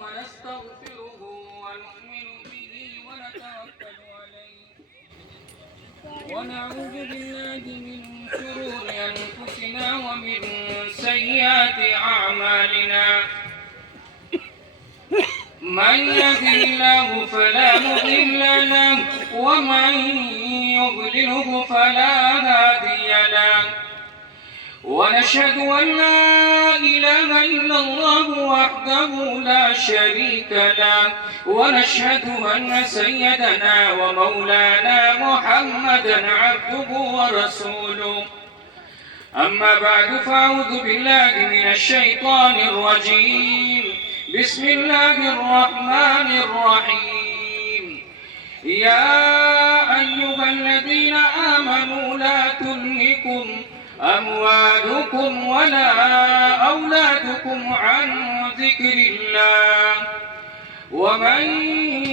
ونستغفره ونؤمن به ونتوكل عليه ونعوذ بالله من شرور أنفسنا ومن سيئات أعمالنا من يهده الله فلا مضل له ومن يضلله فلا هادي له ونشهد أن لا إله إلا الله وحده لا شريك له ونشهد أن سيدنا ومولانا محمدا عبده ورسوله أما بعد فأعوذ بالله من الشيطان الرجيم بسم الله الرحمن الرحيم يا أيها الذين آمنوا لا تلهكم أموالكم ولا أولادكم عن ذكر الله ومن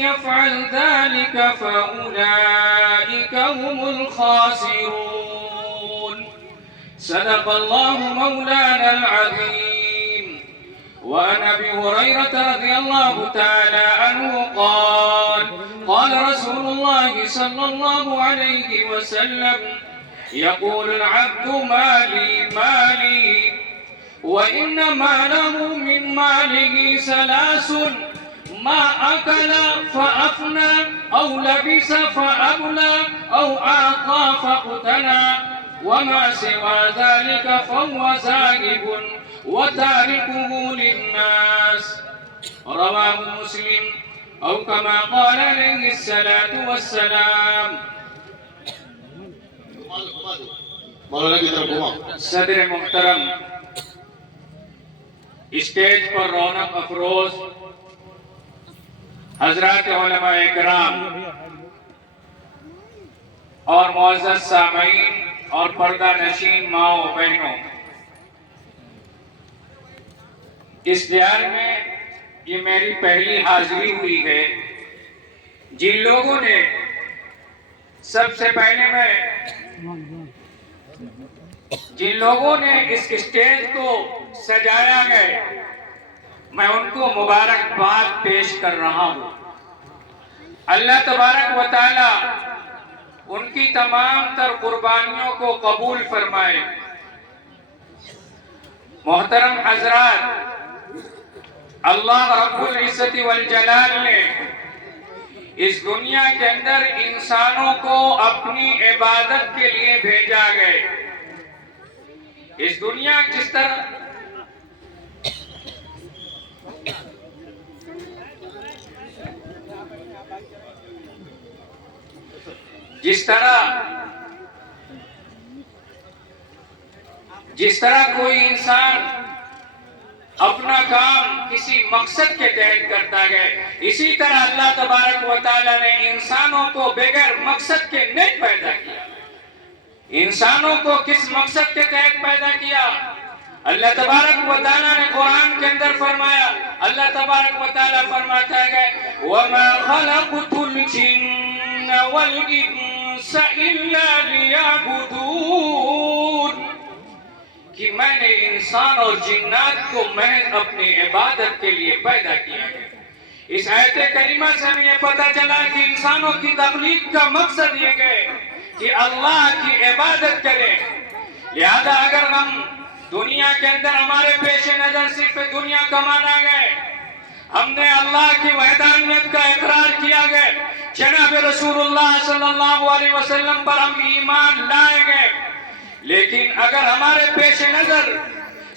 يفعل ذلك فأولئك هم الخاسرون صدق الله مولانا العظيم وعن أبي هريرة رضي الله تعالى عنه قال رسول الله صلى الله عليه وسلم يقول العبد مالي مالي وإن ماله من ماله ثلاث ما أكل فأفنى أو لبس فأبلى أو أعطى فاقتنى وما سوى ذلك فهو زاهب وتاركه للناس رواه مسلم أو كما قال عليه الصلاة والسلام صدر محترم اسٹیج پر رونق افروز حضرات علماء اکرام اور معزز سامعین اور پردہ نشین ماؤں بہنوں، اس دیار میں یہ میری پہلی حاضری ہوئی ہے۔ جن لوگوں نے سب سے پہلے جن لوگوں نے اس اسٹیج کو سجایا ہے میں ان کو مبارکباد پیش کر رہا ہوں۔ اللہ تبارک و تعالی ان کی تمام تر قربانیوں کو قبول فرمائے۔ محترم حضرات، اللہ رب العزت والجلال نے اس دنیا کے اندر انسانوں کو اپنی عبادت کے لیے بھیجا گئے۔ اس دنیا جس طرح کوئی انسان اپنا کام کسی مقصد کے تحت کرتا ہے، اسی طرح اللہ تبارک و تعالی نے انسانوں کو بغیر مقصد کے نہیں پیدا کیا۔ انسانوں کو کس مقصد کے تحت پیدا کیا؟ اللہ تبارک و تعالی نے قرآن کے اندر فرمایا، اللہ تبارک و تعالی فرماتا ہے وَمَا خَلَقْتُ الْجِنَّ وَالْإِنسَ إِلَّا لِيَعْبُدُونَ، کہ میں نے انسان اور جنات کو محض اپنی عبادت کے لیے پیدا کیا ہے۔ اس آیت کریمہ سے ہمیں یہ پتہ چلا کہ انسانوں کی تخلیق کا مقصد یہ ہے کہ اللہ کی عبادت کریں۔ لہذا اگر ہم دنیا کے اندر ہمارے پیش نظر صرف دنیا کمانا گئے، ہم نے اللہ کی وحدانیت کا اقرار کیا گئے، جناب رسول اللہ صلی اللہ علیہ وسلم پر ہم ایمان لائے گئے، لیکن اگر ہمارے پیش نظر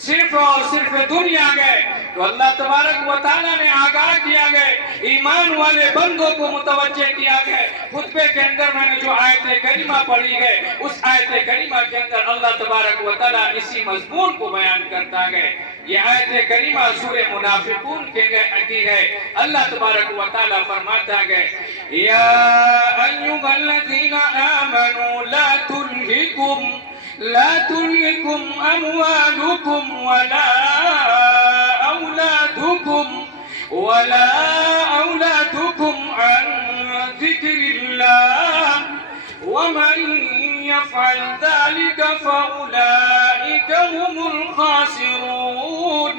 صرف اور صرف دنیا گئے تو اللہ تبارک و تعالیٰ نے آگاہ کیا گئے، ایمان والے بندوں کو متوجہ کیا گئے۔ خطبے کے اندر میں نے جو آیت کریمہ پڑھی ہے، اس آیت کریمہ کے اندر اللہ تبارک و تعالیٰ اسی مضمون کو بیان کرتا ہے۔ یہ آیت کریمہ سورہ منافقون کی ہے۔ اللہ تبارک و تعالیٰ فرماتا ہے یا ایھا الذین آمنوا لا تلهكم أموالكم ولا أولادكم عن ذكر الله ومن يفعل ذلك فأولئك هم الخاسرون۔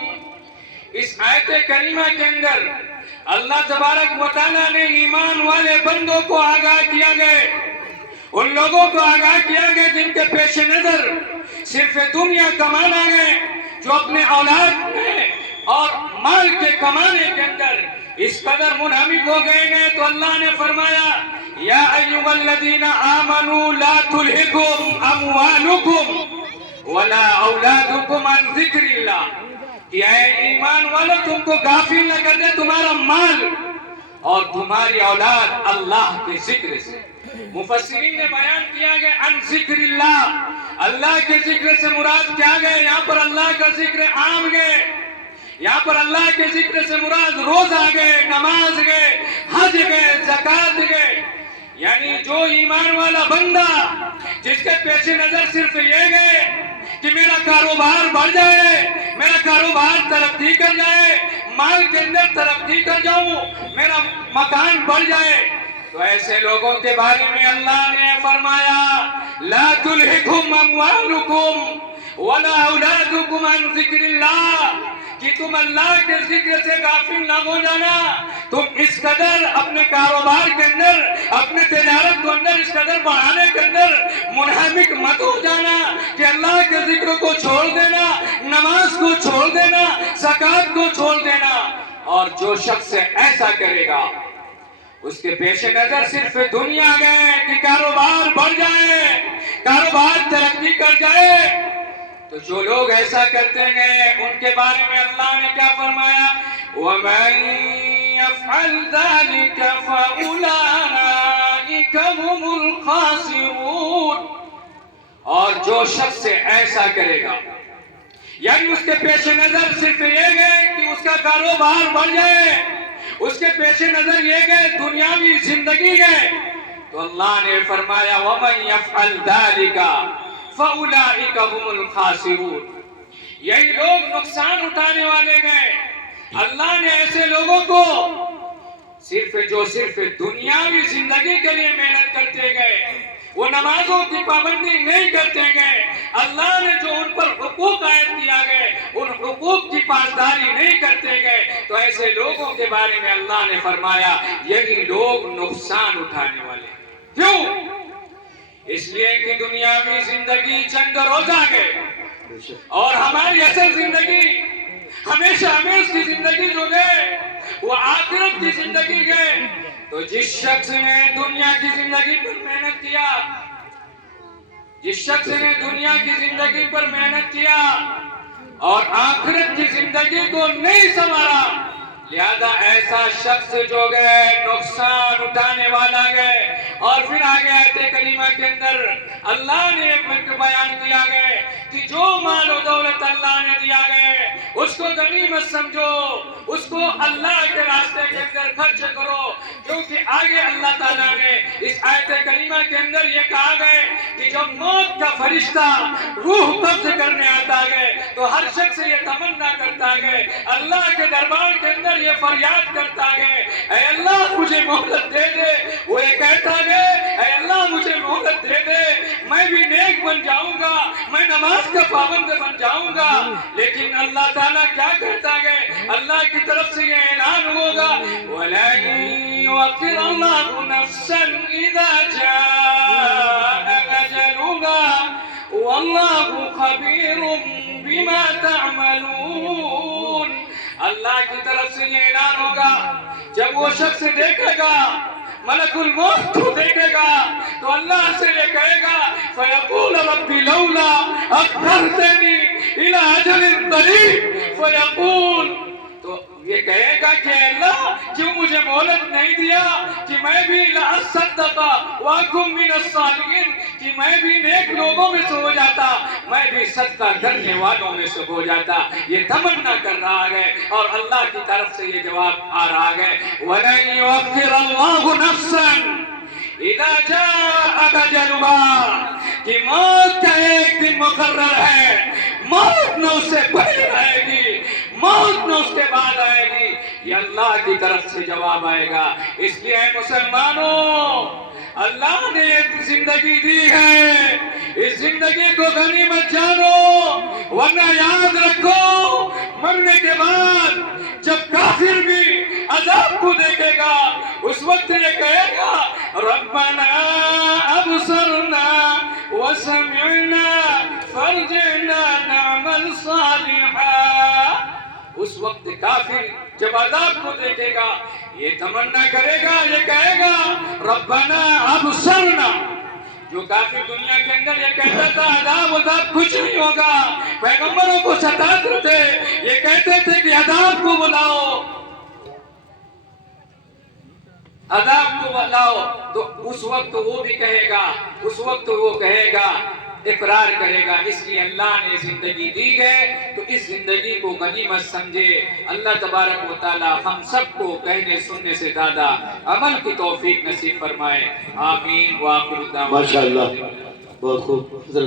اس آیت کریمہ کے اندر اللہ تبارک و تعالیٰ نے ایمان والے بندوں کو آگاہ کیا گئے، ان لوگوں کو آگاہ کیا گیا جن کے پیش نظر صرف دنیا کمانا ہے، جو اپنے اولاد میں اور مال کے کمانے کے اندر اس قدر منہمک ہو گئے ہیں، تو اللہ نے فرمایا یا ایھا الذین آمنوا لا تلھکم اموالکم ولا اولادکم عن ذکر اللہ، کہ اے ایمان والو تم کو غافل نہ کر دے تمہارا مال اور تمہاری اولاد اللہ کے ذکر سے۔ مفسرین نے بیان کیا کہ عن ذکر اللہ، اللہ کے ذکر سے مراد کیا گئے؟ یہاں پر اللہ کا ذکر عام گئے، یہاں پر اللہ کے ذکر سے مراد روزہ گئے، نماز گئے، حج گئے، زکوٰۃ گئے، یعنی جو ایمان والا بندہ جس کے پیش نظر صرف یہ گئے کہ میرا کاروبار بڑھ جائے، میرا کاروبار ترقی کر جائے، مال کے اندر ترقی کر جاؤں، میرا مکان بڑھ جائے، تو ایسے لوگوں کے بارے میں اللہ نے فرمایا لا تلھکم اموالکم ولا اولادکم عن ذکر اللہ، کہ تم اللہ کے ذکر سے غافل نہ ہو جانا، تم اس قدر اپنے کاروبار کے اندر، اپنے تجارت کو اندر اس قدر بڑھانے کے اندر منہمک مت ہو جانا کہ اللہ کے ذکر کو چھوڑ دینا، نماز کو چھوڑ دینا، زکوٰۃ کو چھوڑ دینا۔ اور جو شخص ایسا کرے گا اس کے پیش نظر صرف دنیا گئے کہ کاروبار بڑھ جائے، کاروبار ترقی کر جائے، تو جو لوگ ایسا کرتے ہیں ان کے بارے میں اللہ نے کیا فرمایا وَمَن يَفْعَلْ ذَلِكَ فَأُولَئِكَ هُمُ الْخَاسِرُونَ، اور جو شخص ایسا کرے گا، یعنی اس کے پیش نظر صرف یہ گئے کہ اس کا کاروبار بڑھ جائے، اس کے پیش نظر یہ گئے دنیاوی زندگی گئے، تو اللہ نے فرمایا وَمَن يَفْعَلْ ذَلِكَ فَأُولَئِكَ هُمُ الْخَاسِرُونَ، یہی لوگ نقصان اٹھانے والے گئے۔ اللہ نے ایسے لوگوں کو صرف دنیاوی زندگی کے لیے محنت کرتے گئے، وہ نمازوں کی پابندی نہیں کرتے گئے، اللہ نے جو ان پر حقوق عائد کیا گئے ان حقوق کی پاسداری نہیں کرتے گئے، تو ایسے لوگوں کے بارے میں اللہ نے فرمایا یہی لوگ نقصان اٹھانے والے ہیں۔ کیوں؟ اس لیے کہ دنیاوی زندگی چند روزہ گئے اور ہماری اصل زندگی ہمیشہ ہمیش کی زندگی جو گئے وہ آخرت کی زندگی گئے۔ تو جس شخص نے دنیا کی زندگی پر محنت کیا، جس شخص نے دنیا کی زندگی پر محنت کیا اور آخرت کی زندگی کو نہیں سنوارا، لہذا ایسا شخص جو گئے نقصان اٹھانے والا گئے۔ اور پھر آگے آیت کریمہ کے اندر اللہ نے بیان کیا گئے کہ جو مال و دولت اللہ نے دیا گئے اس کو غنیمت سمجھو، اس کو اللہ کے راستے کے اندر خرچ کرو، کیونکہ آگے اللہ تعالیٰ نے اس آیت کریمہ کے اندر یہ کہا گئے کہ جب موت کا فرشتہ روح قبض کرنے آتا گئے تو ہر شخص یہ تمنا کرتا گئے، اللہ کے دربار کے اندر یہ فریاد کرتا گئے اے اللہ مجھے مہلت دے دے، وہ یہ کہتا گئے اے اللہ مجھے مہلت دے دے، میں بھی نیک بن جاؤں گا، میں نماز کا پابند بن جاؤں گا۔ لیکن اللہ تعالیٰ کیا کہتا گئے؟ اللہ کی طرف سے یہ اعلان ہوگا وَلَن يُؤَخِّرَ اللَّهُ نَفْسًا إِذَا جَاءَ أَجَلُهَا وَاللَّهُ خَبِيرٌ بِمَا تَعْمَلُونَ، اللہ کی طرف سے یہ اعلان ہوگا جب وہ شخص دیکھے گا، ملک الموت کو دیکھے گا تو اللہ سے یہ کہے گا فَيَقُولَ رَبِّ لَوْلَا أَخَّرْتَنِي إِلَىٰ أَجَلٍ قَرِيبٍ، فَيَقُولُ، تو یہ کہے گا کہ اللہ کیوں مجھے مہلت نہیں دیا کہ میں بھی لَأَصَّدَّقَ وَأَكُن مِّنَ الصَّالِحِينَ، کہ میں بھی نیک لوگوں میں سے ہو جاتا، میں بھی صدقہ کرنے والوں میں سے ہو جاتا۔ یہ تمنا کر رہا ہے اور اللہ کی طرف سے یہ جواب آ رہا ہے وَلَن يُؤَخِّرَ اللَّهُ نَفْسًا إِذَا جَاءَ أَجَلُهَا، کہ موت کا ایک دن مقرر ہے، موت نہ اس سے پہلے آئے گی، موت نہ اس کے بعد آئے گی، یہ اللہ کی طرف سے جواب آئے گا۔ اس لیے مسلمانوں اللہ نے ایک زندگی دی ہے، اس زندگی کو غنیمت جانو، ورنہ یاد رکھو مرنے کے بعد جب کافر بھی عذاب کو دیکھے گا اس وقت یہ کہے گا ربنا ابصرنا وسمعنا فرجعنا نعمل صالحا۔ اس وقت کافر جب عذاب کو دیکھے گا یہ تمنا کرے گا، یہ کہے گا ربنا ابصرنا۔ جو کافر دنیا کے اندر یہ کہتا تھا عذاب کچھ نہیں ہوگا، پیغمبروں کو ستاتے تھے، یہ کہتے تھے کہ عذاب کو بلاؤ، عذاب کو بلاؤ، تو اس وقت وہ بھی کہے گا، اس وقت وہ کہے گا، اقرار کرے گا۔ اس لیے اللہ نے زندگی دی ہے تو اس زندگی کو غنیمت سمجھے۔ اللہ تبارک و تعالی ہم سب کو کہنے سننے سے زیادہ عمل کی توفیق نصیب فرمائے، آمین۔ وآخر دعوانا ماشاءاللہ، بہت خوب۔